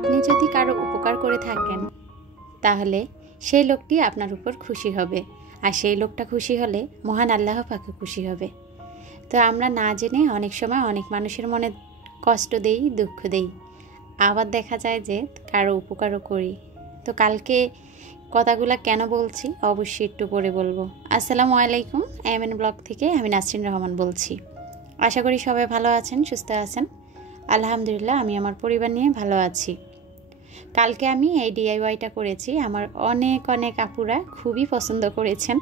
আপনি যদি কারো উপকার করে থাকেন তাহলে সেই লোকটি আপনার উপর খুশি হবে, আর সেই লোকটা খুশি হলে মহান আল্লাহ পাকও খুশি হবে। তো আমরা না জেনে অনেক সময় অনেক মানুষের মনে কষ্ট দেই, দুঃখ দেই, আবার দেখা যায় যে কারো উপকারও করি। তো কালকে কথাগুলো কেন বলছি অবশ্যই একটু পরে বলবো। আসসালামু আলাইকুম, এমএন ব্লগ থেকে আমি নাসরিন রহমান বলছি। আশা করি সবাই ভালো আছেন, সুস্থ আছেন। আলহামদুলিল্লাহ আমি আমার পরিবার নিয়ে ভালো আছি। কালকে আমি এই ডিআইওয়াইটা করেছি, আমার অনেক অনেক আপুরা খুবই পছন্দ করেছেন।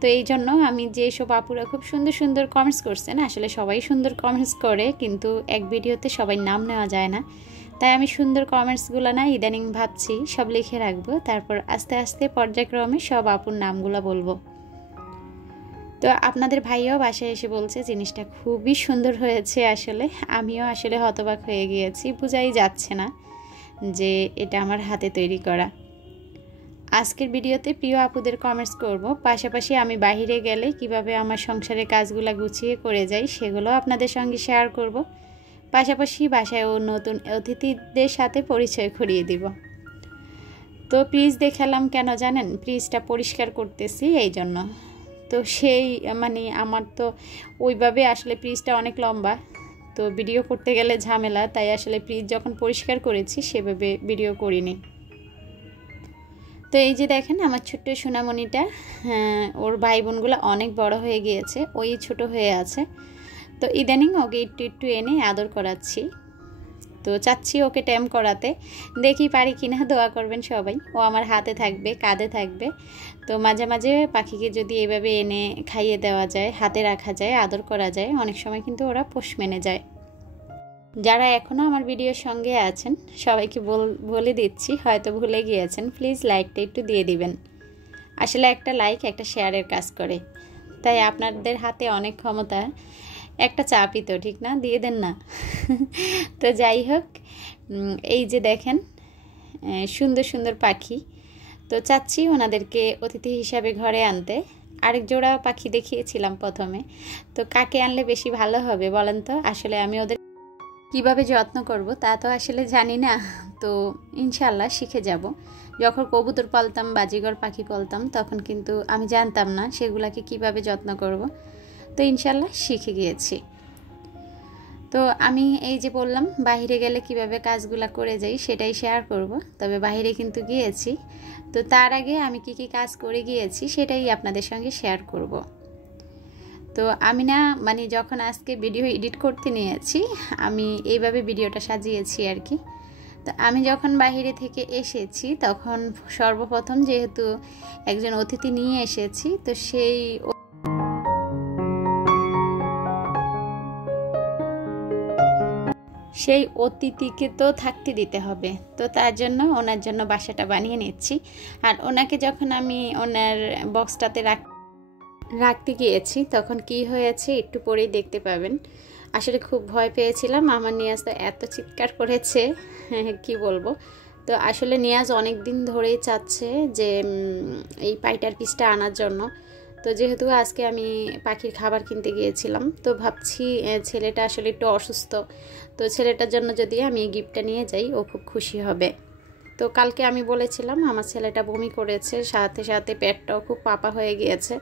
তো এই জন্য আমি যেসব আপুরা খুব সুন্দর সুন্দর কমেন্টস করছেন, আসলে সবাই সুন্দর কমেন্টস করে কিন্তু এক ভিডিওতে সবাই নাম নেওয়া যায় না, তাই আমি সুন্দর কমেন্টসগুলো না ইদানিং ভাবছি সব লিখে রাখবো, তারপর আস্তে আস্তে পর্যায়ক্রমে সব আপুর নামগুলো বলবো। তো আপনাদের ভাইও বাসায় এসে বলছে জিনিসটা খুবই সুন্দর হয়েছে। আসলে আমিও আসলে হতবাক হয়ে গিয়েছি, বোঝাই যাচ্ছে না যে এটা আমার হাতে তৈরি করা। আজকের ভিডিওতে প্রিয় আপুদের কমেন্টস করব, পাশাপাশি আমি বাইরে গেলে কিভাবে আমার সংসারের কাজগুলো গুছিয়ে করে যাই সেগুলো আপনাদের সঙ্গে শেয়ার করব। পাশাপাশি বাসায় নতুন অতিথিদের সাথে পরিচয় করিয়ে দিব। তো ফ্রিজ দেখালাম কেন জানেন? ফ্রিজটা পরিষ্কার করতেছি এই জন্য। তো সেই আমার তো ওইভাবে আসলে ফ্রিজটা অনেক লম্বা, তো ভিডিও করতে গেলে ঝামেলা, তাই আসলে ফ্রিজ যখন পরিষ্কার করেছি সেভাবে ভিডিও করিনি। তো এই যে দেখেন আমার ছোট্ট সোনামণিটা, ওর ভাই বোনগুলো অনেক বড় হয়ে গিয়েছে, ওই ছোট হয়ে আছে। তো ইদানিং ওকে একটু একটু এনে আদর করাচ্ছি। তো চাচ্ছি ওকে ট্যাম করাতে, দেখি পারি কিনা, দোয়া করবেন সবাই। ও আমার হাতে থাকবে, কাঁধে থাকবে। তো মাঝে মাঝে পাখিকে যদি এইভাবে এনে খাইয়ে দেওয়া যায়, হাতে রাখা যায়, আদর করা যায়, অনেক সময় কিন্তু ওরা পোষ মেনে যায়। যারা এখনও আমার ভিডিওর সঙ্গে আছেন সবাইকে বলে দিচ্ছি, হয়তো ভুলে গিয়েছেন, প্লিজ লাইকটা একটু দিয়ে দিবেন। আসলে একটা লাইক একটা শেয়ারের কাজ করে, তাই আপনাদের হাতে অনেক ক্ষমতা, একটা চাপই তো, ঠিক না? দিয়ে দেন না। তো যাই হোক, এই যে দেখেন সুন্দর সুন্দর পাখি। তো চাচ্ছি ওনাদেরকে অতিথি হিসাবে ঘরে আনতে। আরেক জোড়া পাখি দেখিয়েছিলাম প্রথমে, তো কাকে আনলে বেশি ভালো হবে বলেন তো? আসলে আমি ওদের কিভাবে যত্ন করব তা তো আসলে জানি না, তো ইনশাল্লাহ শিখে যাব। যখন কবুতর পালতাম, বাজিঘর পাখি পালতাম, তখন কিন্তু আমি জানতাম না সেগুলাকে কিভাবে যত্ন করব, তো ইনশাল্লাহ শিখে গিয়েছি। তো আমি এই যে বললাম বাইরে গেলে কিভাবে কাজগুলা করে যাই সেটাই শেয়ার করব। তবে বাইরে কিন্তু গিয়েছি, তো তার আগে আমি কি কি কাজ করে গিয়েছি সেটাই আপনাদের সঙ্গে শেয়ার করব। তো আমি না যখন আজকে ভিডিও এডিট করতে নিয়েছি, আমি এইভাবে ভিডিওটা সাজিয়েছি আর কি। তো আমি যখন বাইরে থেকে এসেছি তখন সর্বপ্রথম যেহেতু একজন অতিথি নিয়ে এসেছি, তো সেই অতিথিকে তো থাকতে দিতে হবে। তো তার জন্য ওনার জন্য বাসাটা বানিয়ে নিচ্ছি। আর ওনাকে যখন আমি ওনার বক্সটাতে রাখতে গিয়েছি তখন কি হয়েছে একটু পরেই দেখতে পাবেন। আসলে খুব ভয় পেয়েছিলাম, আমার নিয়াজ তো এত চিৎকার করেছে কি বলবো। তো আসলে নিয়াজ অনেক দিন ধরেই চাচ্ছে যে এই পাইটার পিসটা আনার জন্য। তো যেহেতু আজকে আমি পাখির খাবার কিনতে গিয়েছিলাম, তো ভাবছি ছেলেটা আসলে একটু অসুস্থ, তো ছেলেটার জন্য যদি আমি এই গিফটটা নিয়ে যাই ও খুব খুশি হবে। তো কালকে আমি বলেছিলাম আমার ছেলেটা বমি করেছে, সাথে সাথে পেটটাও খুব পাপা হয়ে গিয়েছে।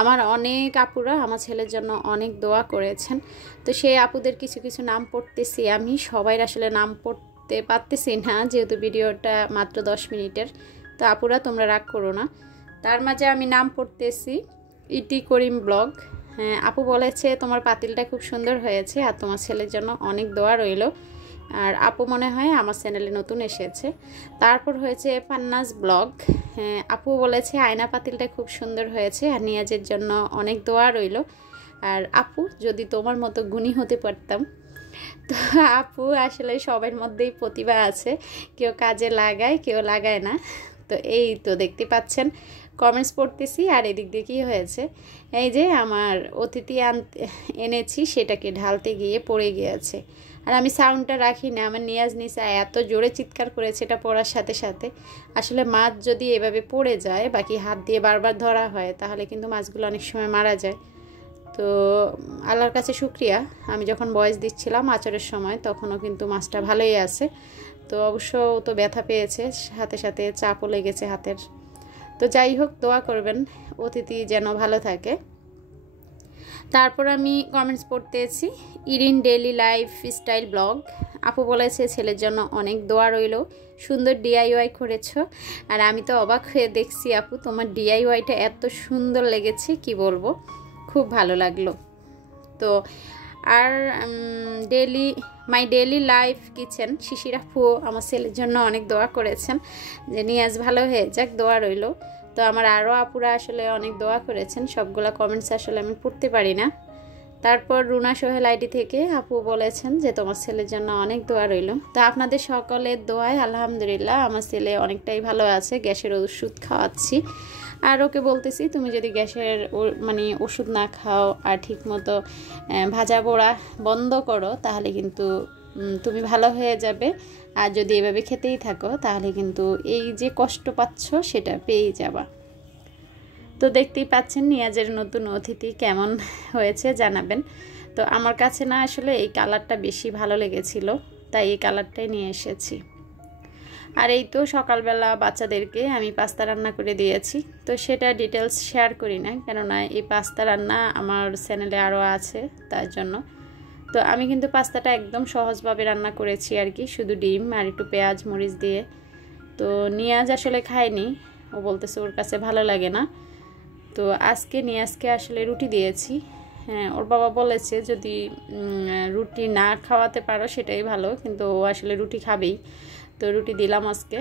আমার অনেক আপুরা আমার ছেলের জন্য অনেক দোয়া করেছেন। তো সেই আপুদের কিছু কিছু নাম পড়তেছি আমি, সবাই আসলে নাম পড়তে পারতেছি না যেহেতু ভিডিওটা মাত্র 10 মিনিটের। তো আপুরা তোমরা রাগ করো না, তার মাঝে আমি নাম পড়তেছি। ইটি করিম ব্লগ, হ্যাঁ আপু বলেছে তোমার পাতিলটা খুব সুন্দর হয়েছে আর তোমার ছেলের জন্য অনেক দোয়া রইল। আর আপু মনে হয় আমার চ্যানেলে নতুন এসেছে। তারপর হয়েছে পান্নাস ব্লগ, হ্যাঁ আপু বলেছে আয়না পাতিলটা খুব সুন্দর হয়েছে আর নিয়াজের জন্য অনেক দোয়া রইল। আর আপু যদি তোমার মতো গুণী হতে পারতাম। তো আপু আসলে সবার মধ্যেই প্রতিভা আছে, কেউ কাজে লাগায় কেউ লাগায় না। তো এই তো দেখতে পাচ্ছেন কমেন্টস পড়তেছি। আর এদিক দিয়ে কী হয়েছে, এই যে আমার অতিথি এনেছি সেটাকে ঢালতে গিয়ে পড়ে গিয়েছে। আর আমি সাউন্ডটা রাখি না, আমার নিয়াজ নিসা এত জোরে চিৎকার করেছে এটা পড়ার সাথে সাথে। আসলে মাছ যদি এভাবে পড়ে যায় বাকি হাত দিয়ে বারবার ধরা হয় তাহলে কিন্তু মাছগুলো অনেক সময় মারা যায়। তো আল্লাহর কাছে শুকরিয়া, আমি যখন বয়স দিচ্ছিলাম আচরের সময় তখনও কিন্তু মাছটা ভালোই আছে। তো অবশ্য তো ব্যথা পেয়েছে, সাথে সাথে চাপও লেগেছে হাতের। তো যাই হোক, দোয়া করবেন অতিথি যেন ভালো থাকে। তারপর আমি কমেন্টস পড়তেছি, Irin daily life style blog. আপু বলেছে ছেলের জন্য অনেক দোয়া রইল, সুন্দর ডিআইওয়াই করেছো। আর আমি তো অবাক হয়ে দেখছি আপু, তোমার ডিআইওয়াইটা এত সুন্দর লেগেছে কি বলবো, খুব ভালো লাগলো। তো আর মাই ডেইলি লাইফ কিচেন শিশির আপু আমার ছেলের জন্য অনেক দোয়া করেছেন যে নিয়াজ ভালো হয়ে যাক, দোয়া রইল। তো আমার আরও আপুরা আসলে অনেক দোয়া করেছেন, সবগুলা কমেন্টস আসলে আমি পড়তে পারি না। তারপর রুনা সোহেল আইডি থেকে আপু বলেছেন যে তোমার ছেলের জন্য অনেক দোয়া রইল। তো আপনাদের সকলের দোয়ায় আলহামদুলিল্লাহ আমার ছেলে অনেকটাই ভালো আছে, গ্যাসের ওষুধ খাওয়াচ্ছি। আর ওকে বলতেছি তুমি যদি গ্যাসের মানে ওষুধ না খাও আর ঠিকমতো ভাজা পোড়া বন্ধ করো তাহলে কিন্তু তুমি ভালো হয়ে যাবে। আর যদি এভাবে খেতেই থাকো তাহলে কিন্তু এই যে কষ্ট পাচ্ছ সেটা পেয়েই যাবা। তো দেখতেই পাচ্ছেন নিয়াজের নতুন অতিথি কেমন হয়েছে জানাবেন। তো আমার কাছে না আসলে এই কালারটা বেশি ভালো লেগেছিল, তাই এই কালারটাই নিয়ে এসেছি। আর এই তো সকালবেলা বাচ্চাদেরকে আমি পাস্তা রান্না করে দিয়েছি। তো সেটা ডিটেলস শেয়ার করি না, কেননা এই পাস্তা রান্না আমার চ্যানেলে আরও আছে তার জন্য। তো আমি কিন্তু পাস্তাটা একদম সহজভাবে রান্না করেছি আর কি, শুধু ডিম আর একটু পেঁয়াজ মরিচ দিয়ে। তো নিয়াজ আসলে খায়নি, ও বলতেছে ওর কাছে ভালো লাগে না। তো আজকে নিয়াজকে আসলে রুটি দিয়েছি। হ্যাঁ, ওর বাবা বলেছে যদি রুটি না খাওয়াতে পারো সেটাই ভালো, কিন্তু ও আসলে রুটি খাবেই। তো রুটি দিলাম, আজকে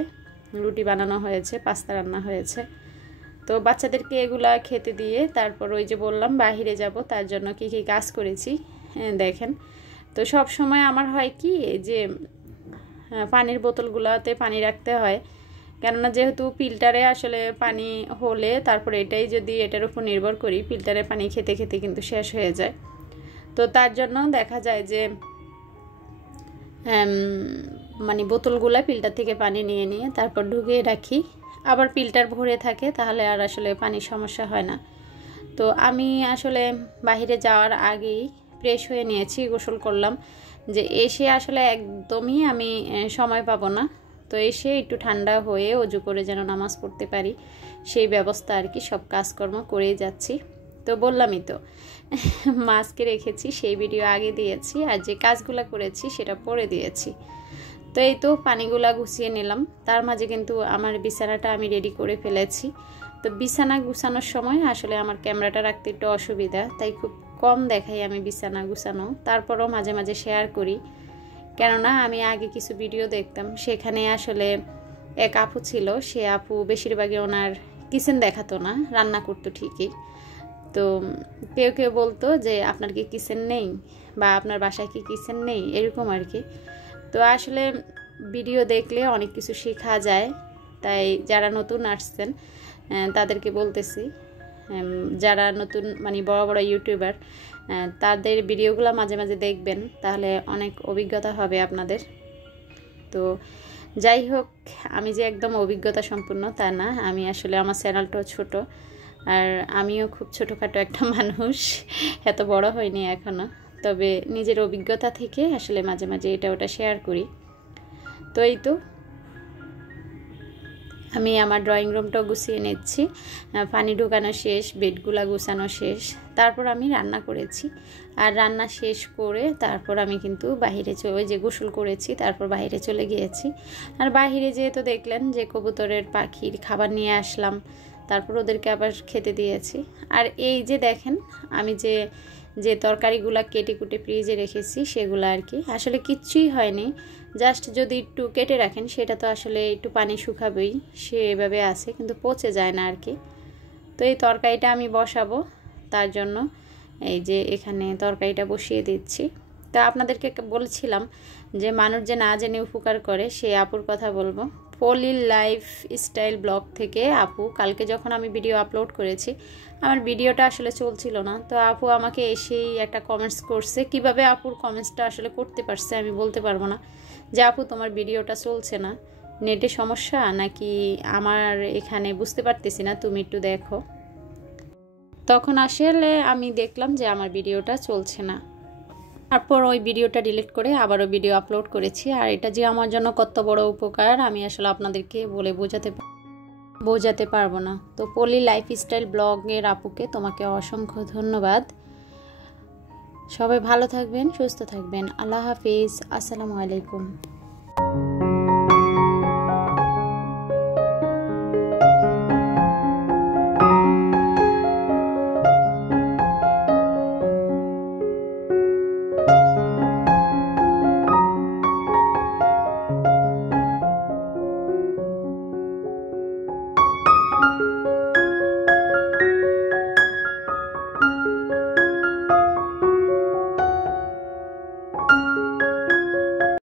রুটি বানানো হয়েছে, পাস্তা রান্না হয়েছে। তো বাচ্চাদেরকে এগুলা খেতে দিয়ে তারপর ওই যে বললাম বাহিরে যাব, তার জন্য কি কি কাজ করেছি দেখেন। তো সব সময় আমার হয় কি যে পানির বোতলগুলোতে পানি রাখতে হয়, কেননা যেহেতু ফিল্টারে আসলে পানি হলে তারপরে এটার উপর নির্ভর করি, ফিল্টারে পানি খেতে খেতে কিন্তু শেষ হয়ে যায়। তো তার জন্য দেখা যায় যে মানে বোতলগুলো ফিল্টার থেকে পানি নিয়ে নিয়ে তারপর ঢুকিয়ে রাখি, আবার ফিল্টার ভরে থাকে, তাহলে আর আসলে পানির সমস্যা হয় না। তো আমি আসলে বাইরে যাওয়ার আগেই ফ্রেশ হয়ে নিয়েছি, গোসল করলাম, যে এসে আসলে একদমই আমি সময় পাবো না। তো এসে একটু ঠান্ডা হয়ে অজু করে যেন নামাজ পড়তে পারি সেই ব্যবস্থা আর কি, সব কাজকর্ম করেই যাচ্ছি। তো বললামই তো মাছকে রেখেছি সেই ভিডিও আগে দিয়েছি, আর যে কাজগুলো করেছি সেটা পরে দিয়েছি। তো এই তো পানিগুলা গুছিয়ে নিলাম, তার মাঝে কিন্তু আমার বিছানাটা আমি রেডি করে ফেলেছি। তো বিছানা গুছানোর সময় আসলে আমার ক্যামেরাটা রাখতে একটু অসুবিধা, তাই খুব কম দেখাই আমি বিছানা গুছানো, তারপরও মাঝে মাঝে শেয়ার করি। কেননা আমি আগে কিছু ভিডিও দেখতাম, সেখানে আসলে এক আপু ছিল, সে আপু বেশিরভাগই ওনার কিচেন দেখাতো না, রান্না করতো ঠিকই। তো কেউ কেউ বলতো যে আপনার কি কিচেন নেই, বা আপনার বাসায় কি কিচেন নেই, এরকম আর কি। তো আসলে ভিডিও দেখলে অনেক কিছু শেখা যায়, তাই যারা নতুন আসছেন তাদেরকে বলতেছি, যারা নতুন মানে বড় বড় ইউটিউবার তাদের ভিডিওগুলো মাঝে মাঝে দেখবেন, তাহলে অনেক অভিজ্ঞতা হবে আপনাদের। তো যাই হোক, আমি যে একদম অভিজ্ঞতা সম্পূর্ণ তা না, আমি আসলে আমার চ্যানেলটাও ছোট, আর আমিও খুব ছোটোখাটো একটা মানুষ, এত বড় হয়নি এখনও। তবে নিজের অভিজ্ঞতা থেকে আসলে মাঝে মাঝে এটা ওটা শেয়ার করি। তো এই তো আমি আমার ড্রয়িং রুমটাও গুছিয়ে নিচ্ছি, পানি ঢোকানো শেষ, বেডগুলা গুছানো শেষ, তারপর আমি রান্না করেছি। আর রান্না শেষ করে তারপর আমি কিন্তু বাহিরে ওই যে গোসল করেছি, তারপর বাইরে চলে গিয়েছি। আর বাহিরে যেহেতু দেখলেন যে কবুতরের পাখির খাবার নিয়ে আসলাম, তারপর ওদেরকে আবার খেতে দিয়েছি। আর এই যে দেখেন আমি যে তরকারিগুলো কেটে কুটে ফ্রিজে রেখেছি সেগুলো আর কি, আসলে কিচ্ছুই হয়নি, জাস্ট যদি একটু কেটে রাখেন সেটা তো আসলে একটু পানি শুকাবেই, সে এভাবে আছে, কিন্তু পচে যায় না আর কি। তো এই তরকারিটা আমি বসাবো, তার জন্য এই যে এখানে তরকারিটা বসিয়ে দিচ্ছি। তা আপনাদেরকে বলছিলাম যে মানুষ যে না জেনে উপকার করে, সেই আপুর কথা বলবো। পলির লাইফ স্টাইল ব্লগ থেকে আপু, কালকে যখন আমি ভিডিও আপলোড করেছি আমার ভিডিওটা আসলে চলছিল না, তো আপু আমাকে এসেই একটা কমেন্টস করছে। কিভাবে আপুর কমেন্টসটা আসলে করতে পারছে আমি বলতে পারবো না, যে আপু তোমার ভিডিওটা চলছে না, নেটে সমস্যা নাকি আমার এখানে বুঝতে পারতেছি না, তুমি একটু দেখো। তখন আসলে আমি দেখলাম যে আমার ভিডিওটা চলছে না। তারপর ওই ভিডিওটা ডিলিট করে আবারও ভিডিও আপলোড করেছি। আর এটা যে আমার জন্য কত বড় উপকার আমি আসলে আপনাদেরকে বলে বোঝাতে পারবো না। তো পলি লাইফস্টাইল ব্লগের আপুকে তোমাকে অসংখ্য ধন্যবাদ। সবাই ভালো থাকবেন, সুস্থ থাকবেন। আল্লাহ হাফিজ। আসসালামু আলাইকুম।